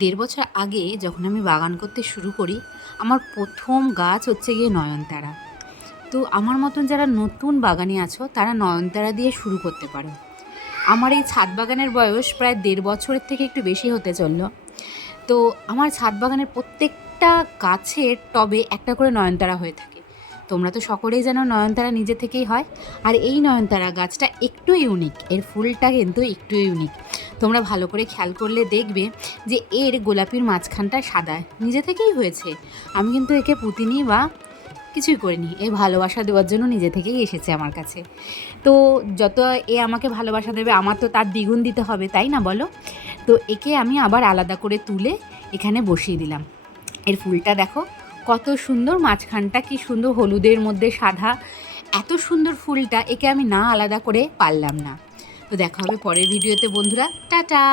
দেড় বছর আগে যখন আমি বাগান করতে শুরু করি, আমার প্রথম গাছ হচ্ছে গিয়ে নয়নতারা। তো আমার মতন যারা নতুন বাগানে আছো তারা নয়নতারা দিয়ে শুরু করতে পারো। আমার এই ছাদ বাগানের বয়স প্রায় দেড় বছরের থেকে একটু বেশি হতে চললো। তো আমার ছাদ বাগানের প্রত্যেকটা গাছের টবে একটা করে নয়নতারা হয়ে থাকে। তোমরা তো সকলেই জানো নয়নতারা নিজে থেকেই হয়। আর এই নয়নতারা গাছটা একটু ইউনিক, এর ফুলটা কিন্তু একটু ইউনিক। তোমরা ভালো করে খেয়াল করলে দেখবে যে এর গোলাপির মাঝখানটা সাদা নিজে থেকেই হয়েছে। আমি কিন্তু একে পুঁতিনি বা কিছুই করিনি, এ ভালোবাসা দেওয়ার জন্য নিজে থেকেই এসেছে আমার কাছে। তো যত এ আমাকে ভালোবাসা দেবে আমার তো তার দ্বিগুণ দিতে হবে, তাই না বলো? তো একে আমি আবার আলাদা করে তুলে এখানে বসিয়ে দিলাম। এর ফুলটা দেখো কত সুন্দর, মাঝখানটা কি সুন্দর হলুদের মধ্যে সাদা, এত সুন্দর ফুলটা, একে আমি না আলাদা করে পারলাম না। তো দেখা হবে পরের ভিডিওতে বন্ধুরা, টাটা।